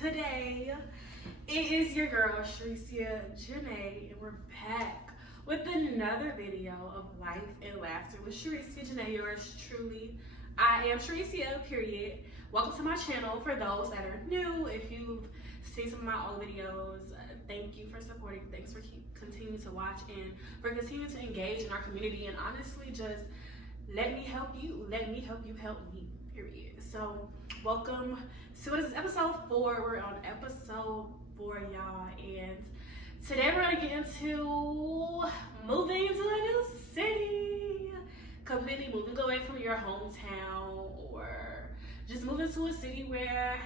today. It is your girl, Sharisia Janee, and we're back with another video of Life and Laughter with Sharisia Janee, yours truly. I am Sharisia, period. Welcome to my channel. For those that are new, if you've seen some of my old videos, thank you for supporting. Thanks for continuing to watch and for continuing to engage in our community, and honestly, just let me help you. Let me help you help me, period. So, welcome to what is this, episode 4. We're on episode 4, y'all, and today we're gonna get into moving to a new city. Completely moving away from your hometown, or just moving to a city where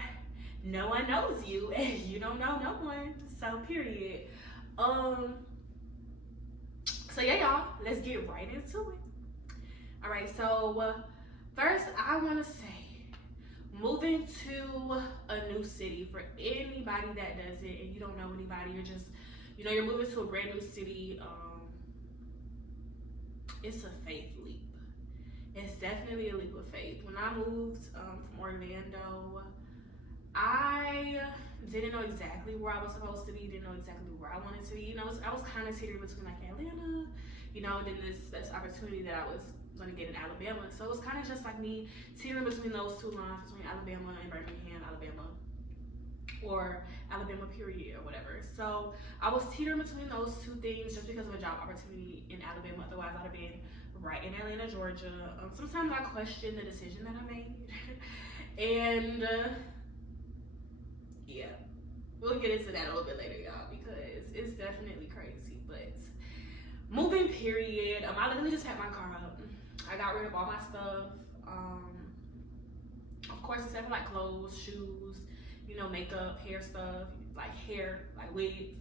no one knows you and you don't know no one. So, period. So yeah, y'all, let's get right into it. All right, so first I want to say, moving to a new city, for anybody that does it and you don't know anybody, you're just, you're moving to a brand new city, it's a faith leap. It's definitely a leap of faith. When I moved from Orlando, I didn't know exactly where I was supposed to be, didn't know exactly where I wanted to be. I was kind of teetering between like Atlanta, then this opportunity that I was going to get in Alabama. So it was kind of just like me teetering between those two lines, between Alabama and Birmingham, Alabama, or Alabama period, or whatever. So I was teetering between those two things just because of a job opportunity in Alabama. Otherwise, I'd have been right in Atlanta, Georgia. Sometimes I question the decision that I made. And yeah, we'll get into that a little bit later, y'all, because it's definitely crazy. But moving period, I literally just had my car up. I got rid of all my stuff, of course, except for like clothes, shoes, makeup, hair stuff, like wigs,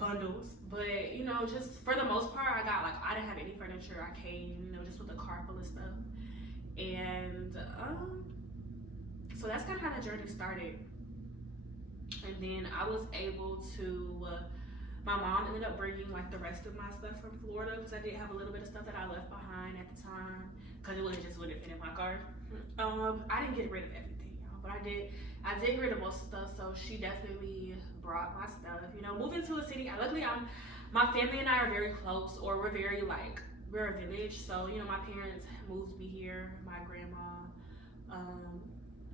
bundles. But just for the most part, I didn't have any furniture. I came, just with a car full of stuff. And so that's kind of how the journey started. And then I was able to, my mom ended up bringing like the rest of my stuff from Florida, because I did have a little bit of stuff that I left behind at the time, because it wouldn't fit in my car. I didn't get rid of everything, y'all, but I did get rid of most of the stuff. So she definitely brought my stuff. Moving to a city, luckily my family and I are very close, or we're a village. So my parents moved me here, my grandma,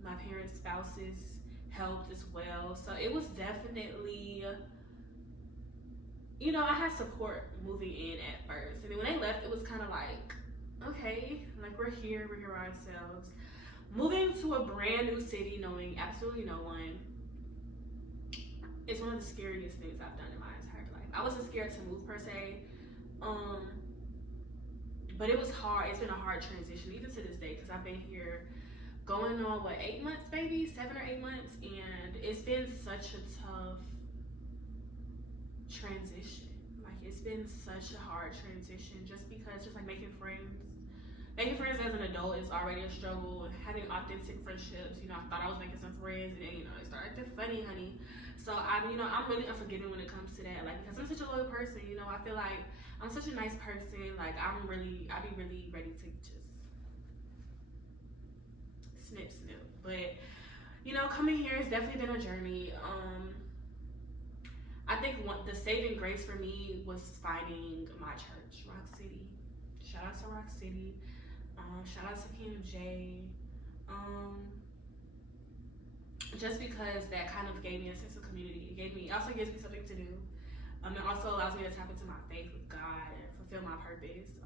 my parents' spouses helped as well. So it was definitely, I had support moving in at first. And then when they left, it was kind of like, okay, like we're here by ourselves. Moving to a brand new city, knowing absolutely no one, it's one of the scariest things I've done in my entire life. I wasn't scared to move per se, but it was hard. It's been a hard transition, even to this day, because I've been here going on, 8 months, baby? 7 or 8 months, and it's been such a tough transition. Like, it's been such a hard transition, just because like making friends as an adult is already a struggle. Having authentic friendships, I thought I was making some friends, and then it started acting funny, honey. So I'm really unforgiving when it comes to that, like, because I'm such a loyal person. I feel like I'm such a nice person. Like, I'd be really ready to just snip. But coming here has definitely been a journey. I think the saving grace for me was finding my church, Rock City. Shout out to Rock City. Shout out to PMJ. Just because that kind of gave me a sense of community. It also gives me something to do. It also allows me to tap into my faith with God and fulfill my purpose.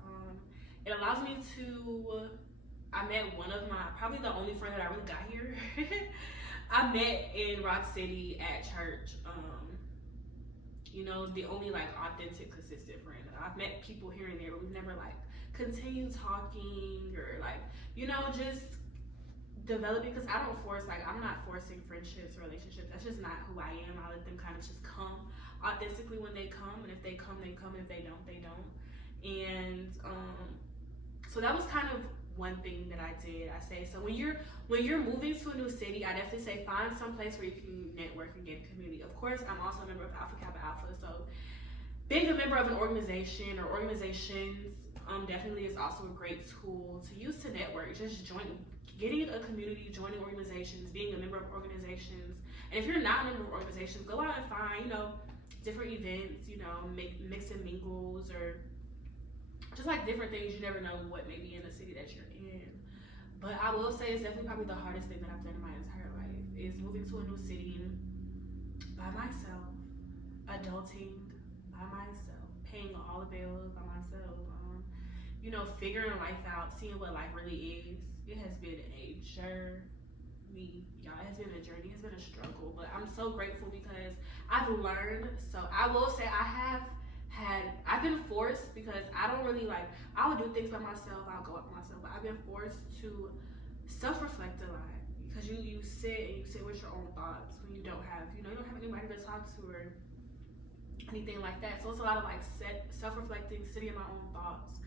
It allows me to, I met one of probably the only friend that I really got here. I met in Rock City at church. The only authentic, consistent friend. I've met people here and there, but we've never continued talking, or just developing, because I don't force, I'm not forcing friendships or relationships. That's just not who I am. I let them kind of just come authentically when they come, and if they come, they come, and if they don't, they don't. And so that was kind of one thing that I did. I say, so when you're moving to a new city, I definitely say find some place where you can network and get community. Of course, I'm also a member of Alpha Kappa Alpha, so being a member of an organization or organizations definitely is also a great tool to use to network. Just getting a community, joining organizations, being a member of organizations. And if you're not a member of organizations, go out and find, different events, mix and mingles, or just like different things. You never know what may be in the city that you're in. But I will say it's definitely probably the hardest thing that I've done in my entire life is moving to a new city by myself, adulting by myself, paying all the bills by myself, figuring life out, seeing what life really is. It has been a journey, y'all. It has been a journey. It's been a struggle, but I'm so grateful because I've learned. So I will say I've been forced, because I don't really I would do things by myself, I'll go out by myself, but I've been forced to self-reflect a lot, because you sit with your own thoughts when you don't have anybody to talk to or anything like that. So it's a lot of self-reflecting, sitting in my own thoughts,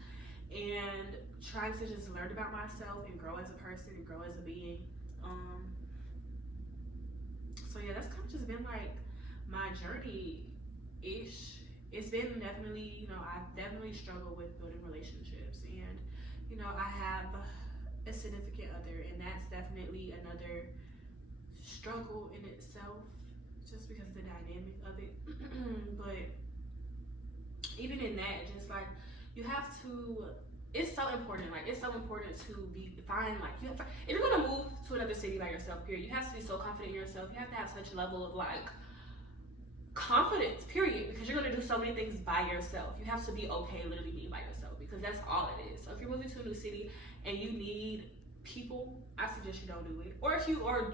and trying to just learn about myself and grow as a person and grow as a being. So yeah, that's kind of just been my journey-ish. It's been definitely, I've definitely struggled with building relationships, and I have a significant other, and that's definitely another struggle in itself, just because of the dynamic of it. But even in that, just you have to, it's so important. It's so important to if you're gonna move to another city by yourself, period, you have to be so confident in yourself. You have to have such a level of confidence, period, because you're gonna do so many things by yourself. You have to be okay literally being by yourself, because that's all it is. So if you're moving to a new city and you need people, I suggest you don't do it. Or if you or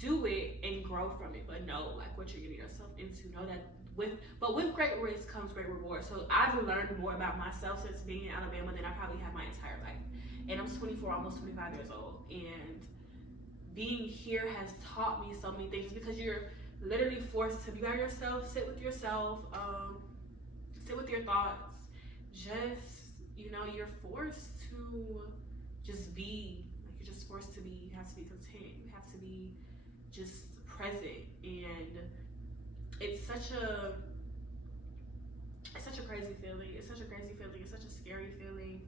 do it and grow from it, but know what you're getting yourself into. Know that with great risk comes great reward. So I've learned more about myself since being in Alabama than I probably have my entire life. And I'm 24, almost 25 years old. And being here has taught me so many things, because you're literally forced to be by yourself, sit with yourself, sit with your thoughts. You're forced to just be. You're just forced to be. You have to be content. You have to be just present. And it's such a crazy feeling. It's such a crazy feeling. It's such a scary feeling.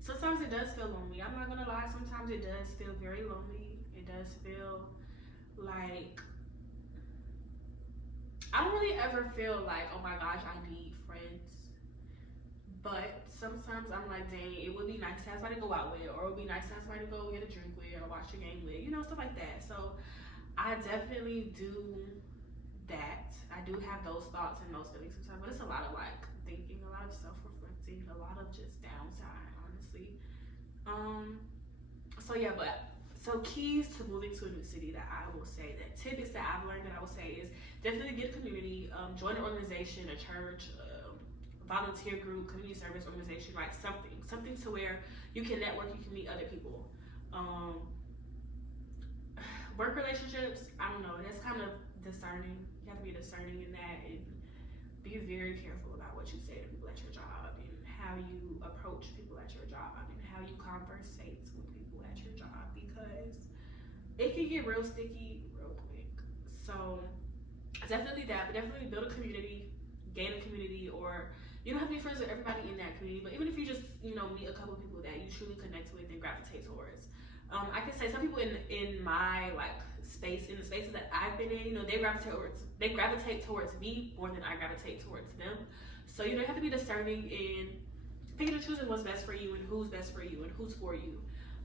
Sometimes it does feel lonely. I'm not gonna lie. Sometimes it does feel very lonely. It does feel like I don't really ever feel oh my gosh, I need friends. But sometimes I'm dang, it would be nice to have somebody to go out with, or it would be nice to have somebody to go get a drink with, or watch a game with, stuff like that. So I definitely do that. I do have those thoughts and those feelings sometimes, but it's a lot of thinking, a lot of self-reflecting, a lot of just downtime, honestly. So keys to moving to a new city that I will say, that tidbits that I've learned that I will say is definitely get a community, join an organization, a church, volunteer group, community service organization, something to where you can network, you can meet other people. Work relationships, I don't know, that's kind of discerning. You have to be discerning in that, and be very careful about what you say to people at your job, and how you approach people at your job, and how you conversate with people at your job, because it can get real sticky real quick. So definitely that, but definitely build a community, gain a community, or you don't have to be friends with everybody in that community, but even if you just meet a couple of people that you truly connect with and gravitate towards. I can say some people in my space, in the spaces that I've been in, they gravitate towards me more than I gravitate towards them. So you have to be discerning in picking and choosing what's best for you, and who's best for you, and who's for you.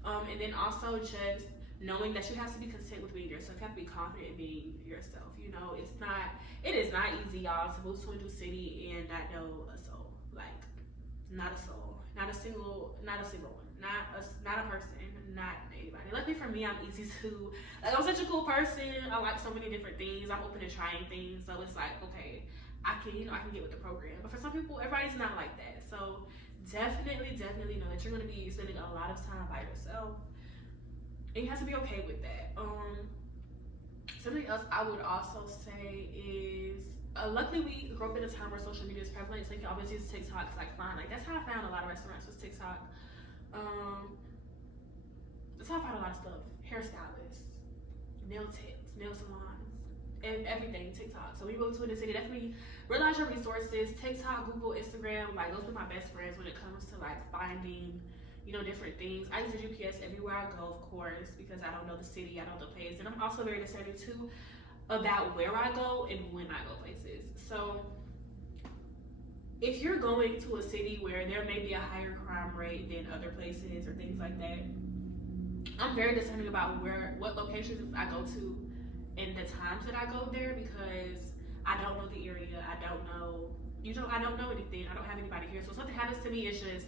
And then also just knowing that you have to be content with being yourself. You have to be confident in being yourself. It is not easy, y'all, to move to a new city and not know a soul. Not a soul, not a single one, not a person, not anybody. Luckily for me, I'm easy to, I'm such a cool person. I like so many different things. I'm open to trying things. So it's okay, I can get with the program. But for some people, everybody's not like that. So definitely know that you're going to be spending a lot of time by yourself. And you have to be okay with that. Something else I would also say is, luckily we grew up in a time where social media is prevalent, so you can always use TikTok to find, that's how I found a lot of restaurants, was TikTok. That's how I found a lot of stuff. Hairstylists, nail tips, nail salons, and everything, TikTok. So when you go to a new city, definitely realize your resources. TikTok, Google, Instagram, those are my best friends when it comes to finding, different things. I use a GPS everywhere I go, of course, because I don't know the city, I don't know the place. And I'm also very discerning too about where I go and when I go places. So if you're going to a city where there may be a higher crime rate than other places or things like that, I'm very discerning about what locations I go to and the times that I go there, because I don't know the area. I don't know, I don't know anything. I don't have anybody here. So if something happens to me, it's just,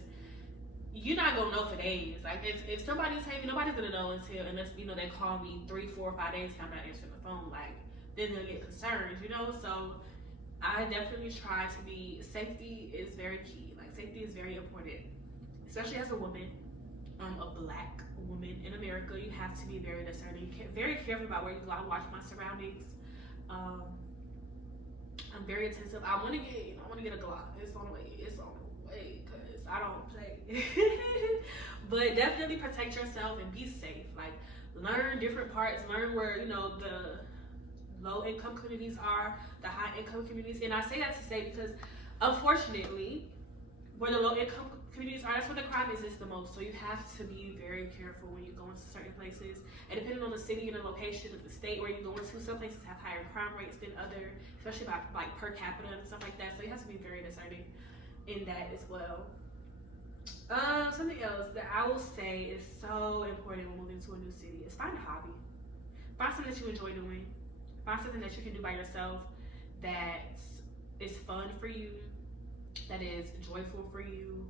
you're not gonna know for days. Like if somebody's telling me, nobody's gonna know unless they call me 3, 4, 5 days and I'm not answering the phone. Like then they'll get concerned, So I definitely try to be. Safety is very key. Like safety is very important, especially as a woman, a black woman in America. You have to be very discerning, very careful about where you go. I watch my surroundings. I'm very attentive. I want to get a Glock. It's on the way. Because I don't play. But definitely protect yourself and be safe. Like learn different parts. Learn where the low income communities are, the high income communities. And I say that to say because unfortunately, where the low income communities are, that's where the crime is the most. So you have to be very careful when you go into certain places. And depending on the city and the location of the state where you go into, some places have higher crime rates than other, especially by like per capita and stuff like that. So you have to be very discerning in that as well. Something else that I will say is so important when moving to a new city is find a hobby. Find something that you enjoy doing. Find something that you can do by yourself that is fun for you, that is joyful for you.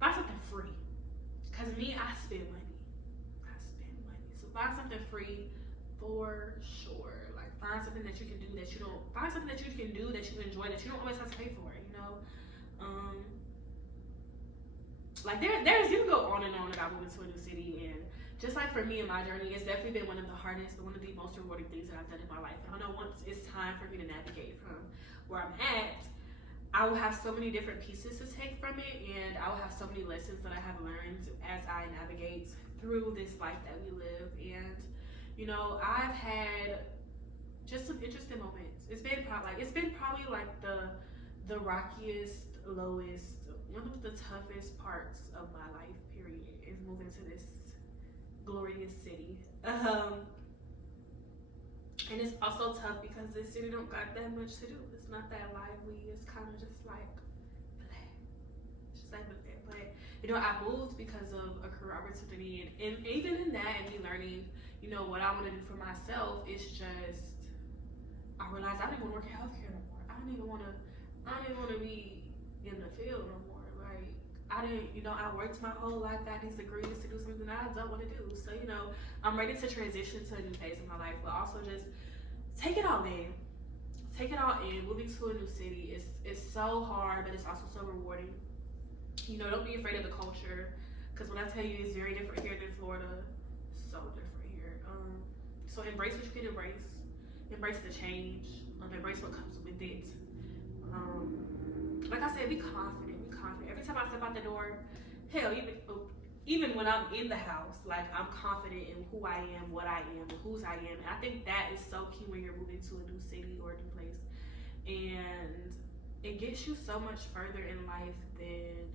Find something free. Because me, I spend money. So find something free for sure. Like find something that you can do that you don't, find something that you can do that you enjoy that you don't always have to pay for, Like there's you can go on and on about moving to a new city, and just like for me in my journey, it's definitely been one of the hardest, but one of the most rewarding things that I've done in my life. And I know once it's time for me to navigate from where I'm at, I will have so many different pieces to take from it, and I will have so many lessons that I have learned as I navigate through this life that we live. And I've had just some interesting moments. It's been probably like the rockiest, lowest, one of the toughest parts of my life, period, is moving to this glorious city. And it's also tough because this city don't got that much to do. It's not that lively. It's kind of just like blah. It's just like blah. But I moved because of a career opportunity, and even in that, and me learning, what I want to do for myself, it's just I realized I didn't want to work in healthcare no more. I didn't even want to be in the field no more. Like I didn't, I worked my whole life, got these degrees to do something that I don't want to do. So, I'm ready to transition to a new phase of my life, but also just take it all in. Moving to a new city is so hard, but it's also so rewarding. Don't be afraid of the culture, because when I tell you it's very different here than Florida, so different here. So embrace what you can embrace. Embrace the change. Embrace what comes with it. Like I said, be confident. Every time I step out the door, hell, even when I'm in the house, like I'm confident in who I am, what I am, and whose I am. And I think that is so key when you're moving to a new city or a new place. And it gets you so much further in life than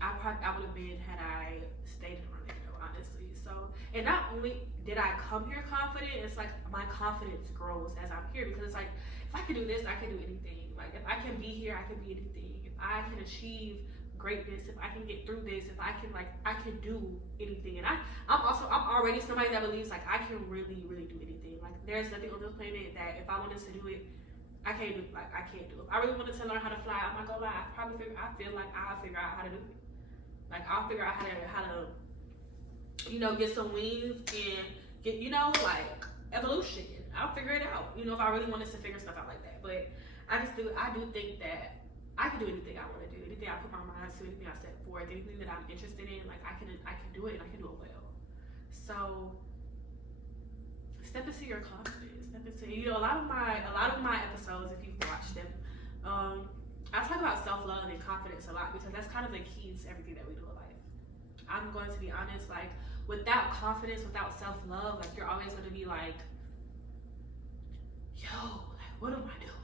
I would have been had I stayed in Orlando, honestly. So, and not only did I come here confident, it's like my confidence grows as I'm here, because it's like, if I can do this, I can do anything. Like if I can be here, I can be anything. If I can achieve greatness, if I can get through this, if I can do anything. And I'm already somebody that believes like I can really, really do anything. Like there's nothing on this planet that if I wanted to do it, I can't do. Like I can't do it. If I really wanted to learn how to fly, I'm not gonna lie. I feel like I'll figure out how to do it. Like I'll figure out how to get some wings and get like evolution. I'll figure it out. If I really wanted to figure stuff out like that. But I do think that I can do anything I want to do, anything I put my mind to, anything I set forth, anything that I'm interested in. Like I can do it, and I can do it well. So step into your confidence. Step into a lot of my episodes, if you've watched them, I talk about self-love and confidence a lot, because that's kind of the keys to everything that we do in life. I'm going to be honest, like without confidence, without self-love, like you're always going to be like, yo, like what am I doing?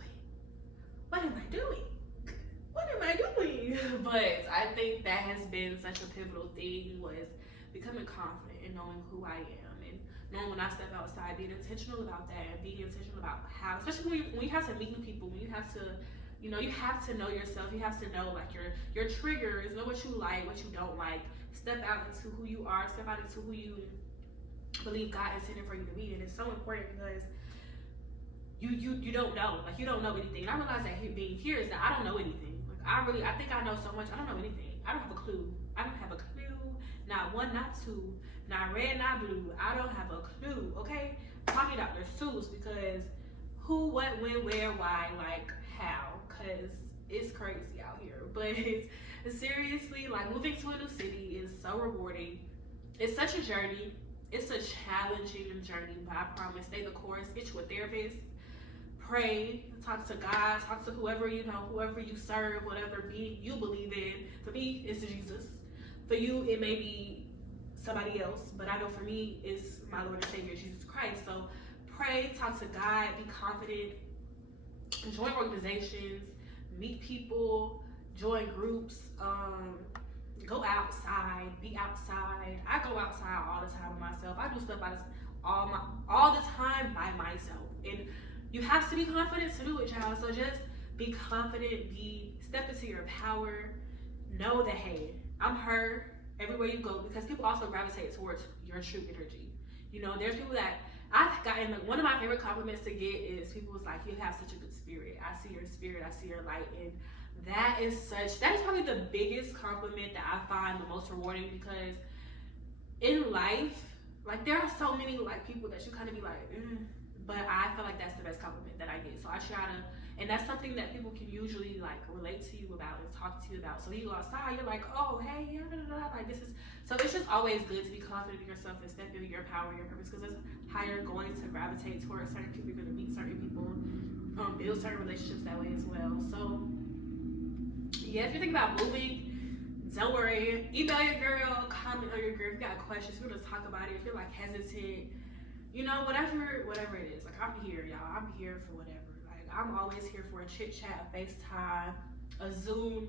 But I I think that has been such a pivotal thing, was becoming confident in knowing who I am, and knowing when I step outside, being intentional about that, and being intentional about how, especially when you have to meet new people, when you have to, you know, you have to know yourself. You have to know like your triggers, know what you like, what you don't like. Step out into who you are. Step out into who you believe God intended for you to be. And it's so important because you don't know, like you don't know anything. And I realize that being here is that I don't know anything. Like I think I know so much. I don't know anything. I don't have a clue. I don't have a clue. Not one, not two, not red, not blue. I don't have a clue. Okay, call me Dr. Seuss, because who, what, when, where, why, like how, because it's crazy out here. But seriously, like moving to a new city is so rewarding. It's such a journey. It's a challenging journey, but I promise, stay the course. Get you a therapist. Pray, talk to God, talk to whoever you know, whoever you serve, whatever being you believe in. For me, it's Jesus. For you, it may be somebody else, but I know for me, it's my Lord and Savior, Jesus Christ. So pray, talk to God, be confident, join organizations, meet people, join groups, go outside, be outside. I go outside all the time by myself. I do stuff all the time by myself. And you have to be confident to do it, y'all. So just be confident, step into your power. Know that, hey, I'm her everywhere you go, because people also gravitate towards your true energy. You know, there's people that I've gotten, one of my favorite compliments to get is people was like, you have such a good spirit. I see your spirit, I see your light. And that is probably the biggest compliment that I find the most rewarding, because in life, like there are so many like people that you kind of be like, but I feel like that's the best compliment that I get. So I try to, and that's something that people can usually like relate to you about and talk to you about. So when you go outside, you're like, oh, hey, yeah, like this is, so it's just always good to be confident in yourself and step into your power and your purpose, because that's how you're going to gravitate towards certain people. You're going to meet certain people, build certain relationships that way as well. So yeah, if you think about moving, don't worry, email your girl, comment on your girl. If you got questions, we're going to talk about it. If you're like hesitant, you know, whatever it is, like I'm here, y'all. I'm here for whatever. Like I'm always here for a chit chat, a FaceTime, a Zoom,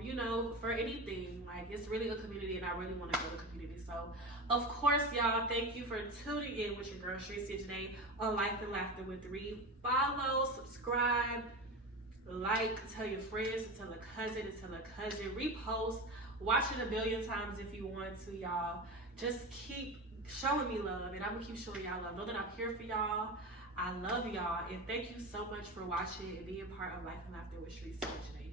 you know, for anything. Like it's really a community, and I really want to build a community. So, of course, y'all, thank you for tuning in with your girl Sharisia Janee on Life and Laughter with Ree. Follow, subscribe, like, tell your friends, tell a cousin, repost, watch it a billion times if you want to, y'all. Just keep showing me love, and I'm gonna keep showing y'all love. Know that I'm here for y'all. I love y'all, and thank you so much for watching and being part of Life and Laughter with Sharisia Janee.